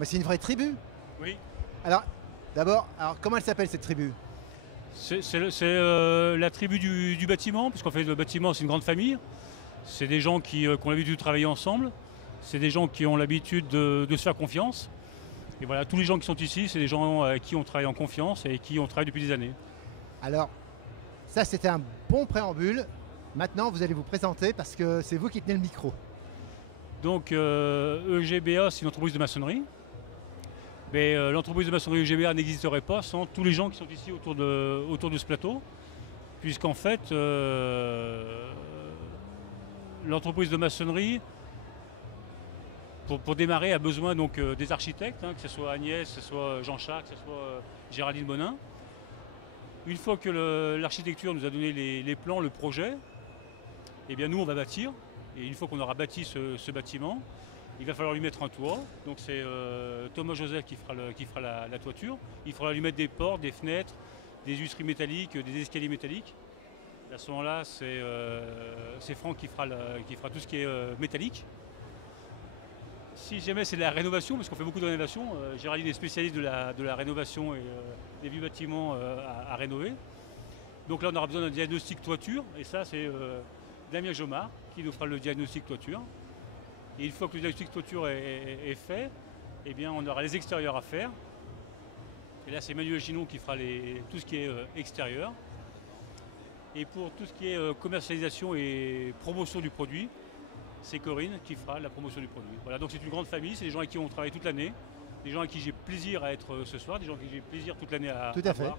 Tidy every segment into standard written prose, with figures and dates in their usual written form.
Mais c'est une vraie tribu. Oui. Alors, d'abord, comment elle s'appelle cette tribu? C'est la tribu du bâtiment, puisqu'en fait le bâtiment c'est une grande famille. C'est des gens qui ont l'habitude de travailler ensemble. C'est des gens qui ont l'habitude de se faire confiance. Et voilà, tous les gens qui sont ici, c'est des gens avec qui on travaille en confiance et qui on travaille depuis des années. Alors, ça c'était un bon préambule. Maintenant, vous allez vous présenter parce que c'est vous qui tenez le micro. Donc EGBA, c'est une entreprise de maçonnerie. Mais l'entreprise de maçonnerie EGBA n'existerait pas sans tous les gens qui sont ici autour de ce plateau. Puisqu'en fait, l'entreprise de maçonnerie, pour démarrer, a besoin donc des architectes, que ce soit Agnès, que ce soit Jean-Charles, que ce soit Géraldine Bonin. Une fois que l'architecture nous a donné les plans, le projet, eh bien nous on va bâtir. Et une fois qu'on aura bâti ce bâtiment, il va falloir lui mettre un toit. Donc c'est Thomas Joseph qui fera la toiture. Il faudra lui mettre des portes, des fenêtres, des huisseries métalliques, des escaliers métalliques. À ce moment-là, c'est Franck qui fera tout ce qui est métallique. Si jamais c'est de la rénovation, parce qu'on fait beaucoup de rénovation, Géraldine est spécialiste de la rénovation et des vieux bâtiments à rénover. Donc là, on aura besoin d'un diagnostic toiture, et ça, c'est Damien Jomard qui nous fera le diagnostic toiture. Et une fois que le diagnostic toiture est fait, eh bien, on aura les extérieurs à faire. Et là, c'est Manuel Ginon qui fera tout ce qui est extérieur. Et pour tout ce qui est commercialisation et promotion du produit, c'est Corinne qui fera la promotion du produit. Voilà, donc c'est une grande famille, c'est des gens avec qui on travaille toute l'année, des gens avec qui j'ai plaisir à être ce soir, des gens avec qui j'ai plaisir toute l'année à Tout à fait. voir.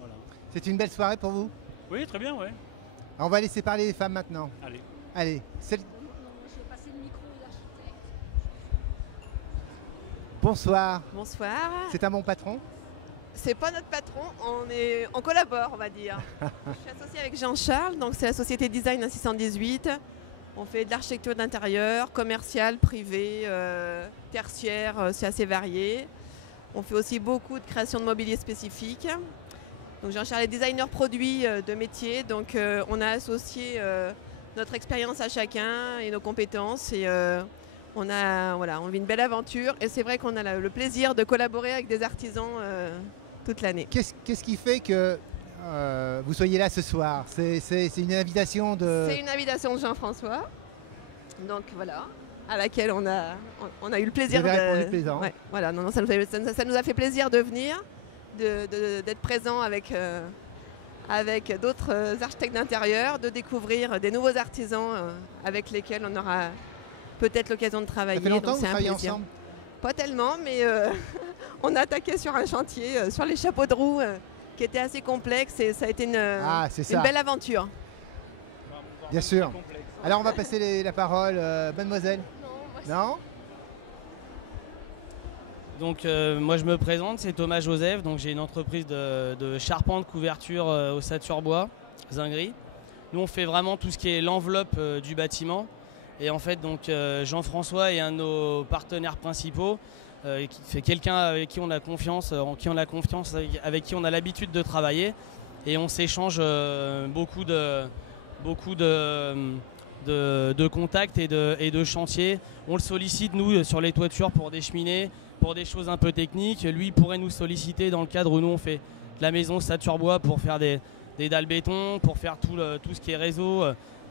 Voilà. C'est une belle soirée pour vous? Oui, très bien, ouais. On va laisser parler les femmes maintenant. Allez. Allez, Je vais passer le micro aux architectes. bonsoir. Bonsoir. C'est un bon patron? C'est pas notre patron, on collabore, on va dire. Je suis associée avec Jean-Charles, donc c'est la société Design 618. On fait de l'architecture d'intérieur, commerciale, privée, tertiaire, c'est assez varié. On fait aussi beaucoup de création de mobilier spécifique. Donc Jean-Charles est designer produit de métier, donc on a associé notre expérience à chacun et nos compétences. Et on vit une belle aventure et c'est vrai qu'on a le plaisir de collaborer avec des artisans toute l'année. Qu'est-ce qui fait que vous soyez là ce soir? C'est une invitation de... C'est une invitation de Jean-François, donc voilà, à laquelle on a eu le plaisir Vous avez répondu présent. Ouais, voilà, non, ça nous a fait plaisir de venir, d'être présent avec d'autres architectes d'intérieur, de découvrir des nouveaux artisans avec lesquels on aura peut-être l'occasion de travailler. Ça fait longtemps donc que vous c'est un travaillez plaisir. ensemble? Pas tellement, mais on a attaqué sur un chantier, sur les chapeaux de roue, qui était assez complexe et ça a été une belle aventure. Bien sûr. Alors on va passer la parole, mademoiselle. Non? Donc moi je me présente, c'est Thomas Joseph, donc j'ai une entreprise de charpente couverture au Saturbois, Zingri. Nous on fait vraiment tout ce qui est l'enveloppe du bâtiment. Et en fait donc Jean-François est un de nos partenaires principaux, c'est quelqu'un avec qui on a confiance, avec qui on a l'habitude de travailler. Et on s'échange beaucoup de contacts et de chantiers. On le sollicite nous sur les toitures pour des cheminées, pour des choses un peu techniques. Lui pourrait nous solliciter dans le cadre où nous on fait de la maison Saturbois pour faire des dalles béton, pour faire tout ce qui est réseau,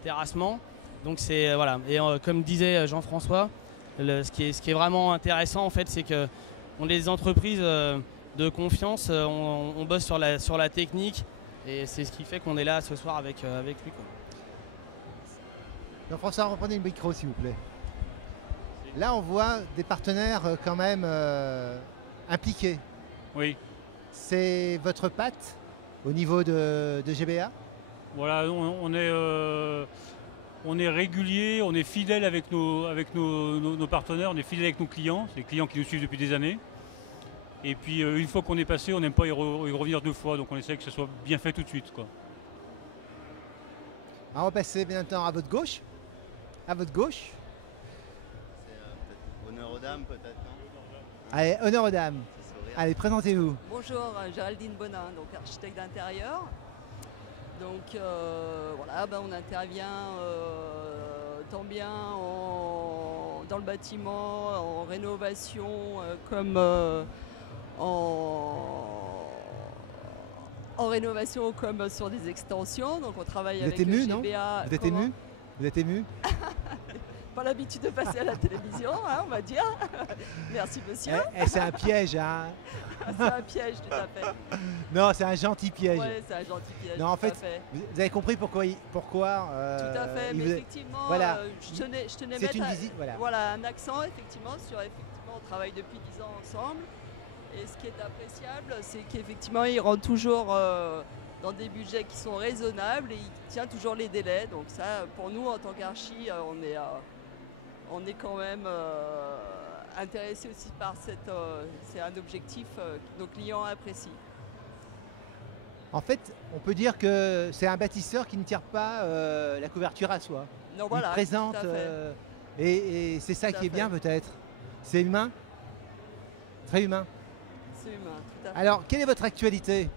terrassement. Donc c'est voilà. Et comme disait Jean-François, ce qui est vraiment intéressant en fait, c'est que on est des entreprises de confiance. On bosse sur la technique et c'est ce qui fait qu'on est là ce soir avec lui, quoi. Jean-François, reprenez le micro s'il vous plaît. Là on voit des partenaires quand même impliqués. Oui. C'est votre patte au niveau de GBA? Voilà, on est régulier, on est fidèle avec nos partenaires, on est fidèle avec nos clients, c'est les clients qui nous suivent depuis des années. Et puis une fois qu'on est passé, on n'aime pas y revenir deux fois, donc on essaie que ce soit bien fait tout de suite, quoi. Alors, on va passer maintenant à votre gauche. À votre gauche. C'est peut-être honneur aux dames, peut-être, non? Allez, honneur aux dames. Allez, présentez-vous. Bonjour, Géraldine Bonin, donc architecte d'intérieur. Donc on intervient tant bien dans le bâtiment, en rénovation, comme en rénovation comme sur des extensions. Donc on travaille Vous avec êtes ému, le non? GBA. Vous êtes Comment? ému? Vous êtes ému? Pas l'habitude de passer à la télévision, hein, on va dire. Merci monsieur. C'est un piège, hein? C'est un piège, tout à fait. Non, c'est un gentil piège. Ouais, c'est un gentil piège. Non, en tout à fait, vous avez compris pourquoi tout à fait. Mais effectivement, voilà. je tenais à C'est mettre une visite, voilà. un accent effectivement sur on travaille depuis 10 ans ensemble. Et ce qui est appréciable, c'est qu'effectivement, il rentre toujours dans des budgets qui sont raisonnables et il tient toujours les délais. Donc ça, pour nous, en tant qu'archi, on est quand même intéressé aussi par c'est un objectif que nos clients apprécient. En fait, on peut dire que c'est un bâtisseur qui ne tire pas la couverture à soi. Non, voilà, Il présente, tout à fait. et c'est ça Tout à qui est bien fait. peut-être. C'est humain, très humain. C'est humain, tout à fait. Alors, quelle est votre actualité?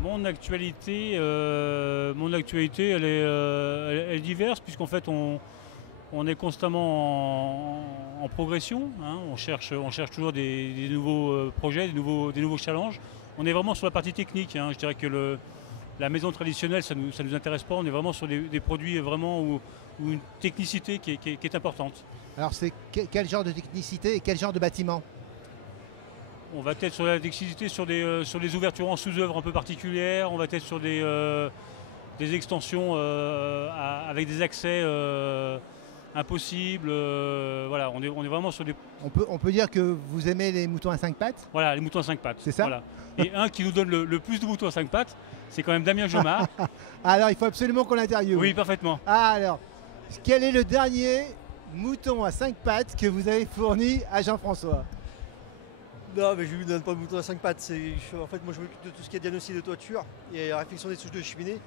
Mon actualité, elle est diverse puisqu'en fait on est constamment en progression. Hein. On cherche toujours des nouveaux projets, des nouveaux challenges. On est vraiment sur la partie technique. Hein. Je dirais que la maison traditionnelle, ça nous intéresse pas. On est vraiment sur des produits vraiment où une technicité qui est importante. Alors, c'est quel genre de technicité et quel genre de bâtiment? On va être sur la technicité sur des ouvertures en sous-œuvre un peu particulières. On va être sur des extensions avec des accès impossibles. Voilà, on est vraiment sur des... On peut dire que vous aimez les moutons à 5 pattes? Voilà, les moutons à 5 pattes. C'est ça? Voilà. Et un qui nous donne le plus de moutons à 5 pattes, c'est quand même Damien Jomard. Alors, il faut absolument qu'on l'interviewe. Oui, parfaitement. Ah, alors, quel est le dernier mouton à 5 pattes que vous avez fourni à Jean-François? Non, mais je lui donne pas le bouton à 5 pattes. En fait, moi, je m'occupe de tout ce qui est diagnostic de toiture et la réflexion des souches de cheminée.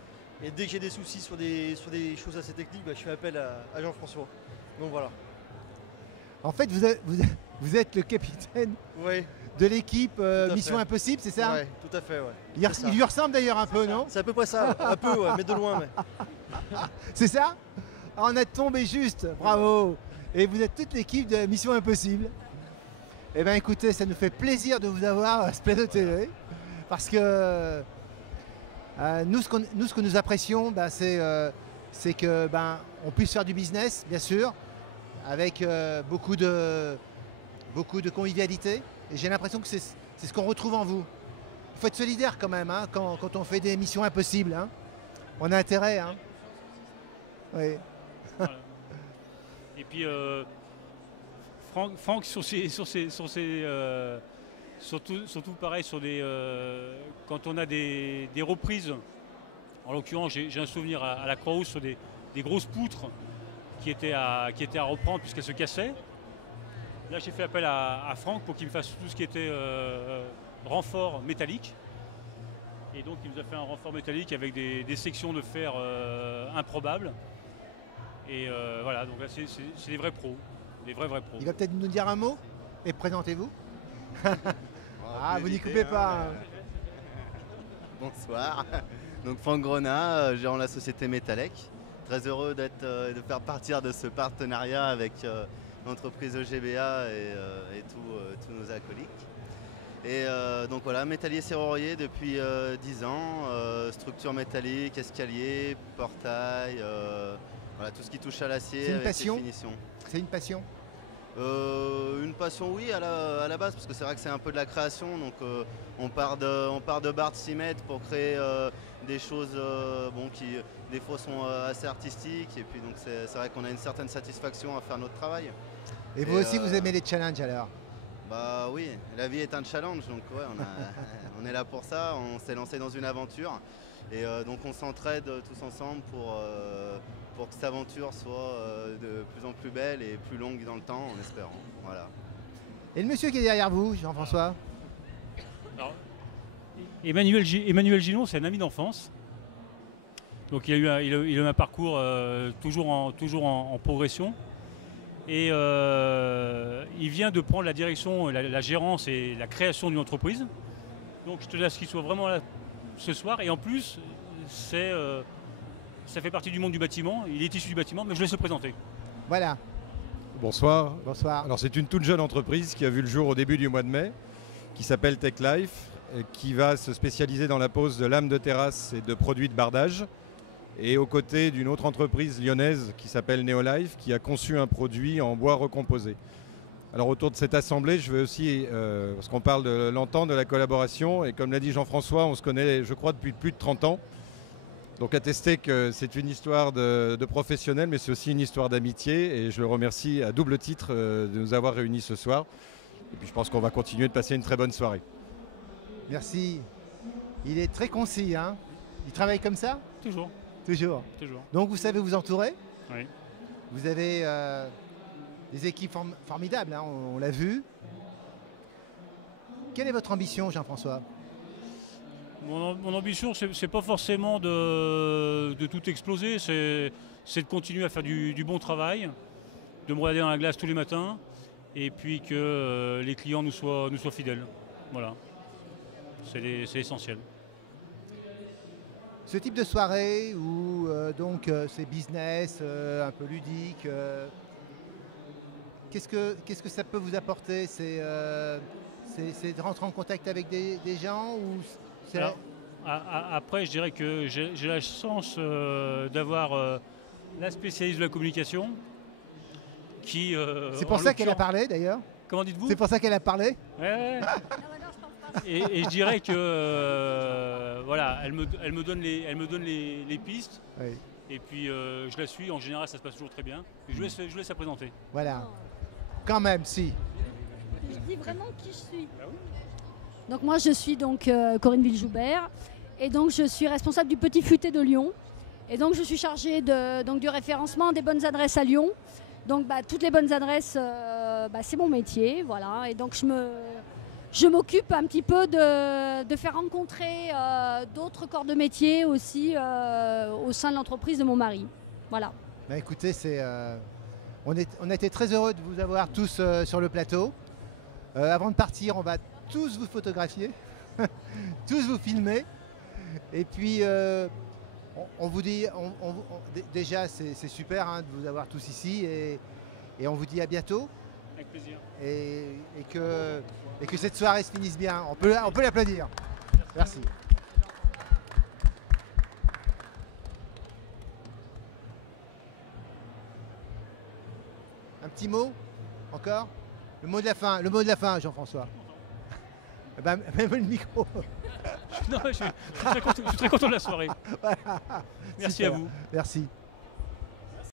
Et dès que j'ai des soucis sur des choses assez techniques, je fais appel à Jean-François. Donc voilà. En fait, vous êtes le capitaine Ouais, de l'équipe à Mission fait. Impossible, c'est ça? ouais, tout à fait, ouais. Il ça. lui ressemble d'ailleurs un peu, non? C'est à peu près ça, un peu, ouais, mais de loin. Mais... C'est ça? Ah, on a tombé juste, bravo! Et vous êtes toute l'équipe de Mission Impossible. Eh bien écoutez, ça nous fait plaisir de vous avoir à Splato TV, parce que nous, ce que nous apprécions, c'est que on puisse faire du business, bien sûr, avec beaucoup de convivialité. Et j'ai l'impression que c'est ce qu'on retrouve en vous. Il faut être solidaire quand même, hein, quand on fait des missions impossibles. Hein. On a intérêt. Hein. Oui. Voilà. Et puis Franck surtout pareil quand on a des reprises. En l'occurrence, j'ai un souvenir à la Croix-Rousse sur des grosses poutres qui étaient à reprendre puisqu'elles se cassaient. Là, j'ai fait appel à Franck pour qu'il me fasse tout ce qui était renfort métallique. Et donc, il nous a fait un renfort métallique avec des sections de fer improbables. Et voilà, donc là, c'est des vrais pros, des vrais pros. Il va peut-être nous dire un mot et présentez-vous. Ah, vous n'y hésiter, coupez pas. hein. Bonsoir. Donc Franck Grenat, gérant de la société Metalec. Très heureux de faire partir de ce partenariat avec l'entreprise EGBA et tous nos acolytes. Et donc voilà, métallier serrurier depuis 10 ans, structure métallique, escalier, portail, voilà, tout ce qui touche à l'acier. C'est une avec passion les finitions. C'est une passion. Une passion, oui, à la base, parce que c'est vrai que c'est un peu de la création. Donc on part de barres de 6 mètres pour créer des choses qui des fois sont assez artistiques. Et puis donc c'est vrai qu'on a une certaine satisfaction à faire notre travail. Et vous aussi, vous aimez les challenges alors? Bah oui, la vie est un challenge, donc ouais, on est là pour ça. On s'est lancé dans une aventure et donc on s'entraide tous ensemble pour que cette aventure soit de plus en plus belle et plus longue dans le temps, en espérant. Voilà. Et le monsieur qui est derrière vous, Jean-François? Alors, Emmanuel Gillon, c'est un ami d'enfance. Donc il a eu un parcours toujours en progression. Et il vient de prendre la direction, la gérance et la création d'une entreprise. Donc je te laisse qu'il soit vraiment là ce soir. Et en plus, ça fait partie du monde du bâtiment. Il est issu du bâtiment, mais je laisse le présenter. Voilà. Bonsoir. Bonsoir. Alors c'est une toute jeune entreprise qui a vu le jour au début du mois de mai, qui s'appelle Tech Life, et qui va se spécialiser dans la pose de lames de terrasse et de produits de bardage. Et aux côtés d'une autre entreprise lyonnaise qui s'appelle Neolife, qui a conçu un produit en bois recomposé. Alors autour de cette assemblée, je veux aussi, parce qu'on parle de l'entente, de la collaboration, et comme l'a dit Jean-François, on se connaît, je crois, depuis plus de 30 ans. Donc attester que c'est une histoire de professionnels, mais c'est aussi une histoire d'amitié, et je le remercie à double titre de nous avoir réunis ce soir. Et puis je pense qu'on va continuer de passer une très bonne soirée. Merci. Il est très concis, hein. Il travaille comme ça? Toujours. Toujours. Toujours. Donc vous savez vous entourer. Oui. Vous avez des équipes formidables, hein, on l'a vu. Quelle est votre ambition, Jean-François? Mon ambition, c'est pas forcément de tout exploser, c'est de continuer à faire du bon travail, de me regarder dans la glace tous les matins, et puis que les clients nous soient fidèles. Voilà. C'est essentiel. Ce type de soirée où donc c'est business, un peu ludique, qu'est-ce que ça peut vous apporter? C'est de rentrer en contact avec des gens ou Alors, après, je dirais que j'ai la chance d'avoir la spécialiste de la communication qui... c'est pour ça qu'elle a parlé d'ailleurs. Comment dites-vous? C'est pour ça qu'elle a parlé. Ouais. Et je dirais que voilà, elle me donne les pistes. Oui. Et puis je la suis. En général, ça se passe toujours très bien. Et je vous laisse la présenter. Voilà. Quand même, si. Je dis vraiment qui je suis. Ah oui. Donc moi, je suis donc Corinne Villejoubert. Et donc, je suis responsable du Petit Futé de Lyon. Et donc, je suis chargée du référencement des bonnes adresses à Lyon. Donc, toutes les bonnes adresses, c'est mon métier. Voilà. Et donc, je m'occupe un petit peu de faire rencontrer d'autres corps de métier aussi au sein de l'entreprise de mon mari. Voilà. Bah, écoutez, on a été très heureux de vous avoir tous sur le plateau. Avant de partir, on va tous vous photographier, tous vous filmer. Et puis, on vous dit, déjà, c'est super hein, de vous avoir tous ici. Et on vous dit à bientôt. Avec plaisir. Et que cette soirée se finisse bien. On peut l'applaudir. Merci. Un petit mot encore? Le mot de la fin, Jean-François. Même le micro. Non, je suis très content de la soirée. Voilà. Merci Super. à vous. Merci.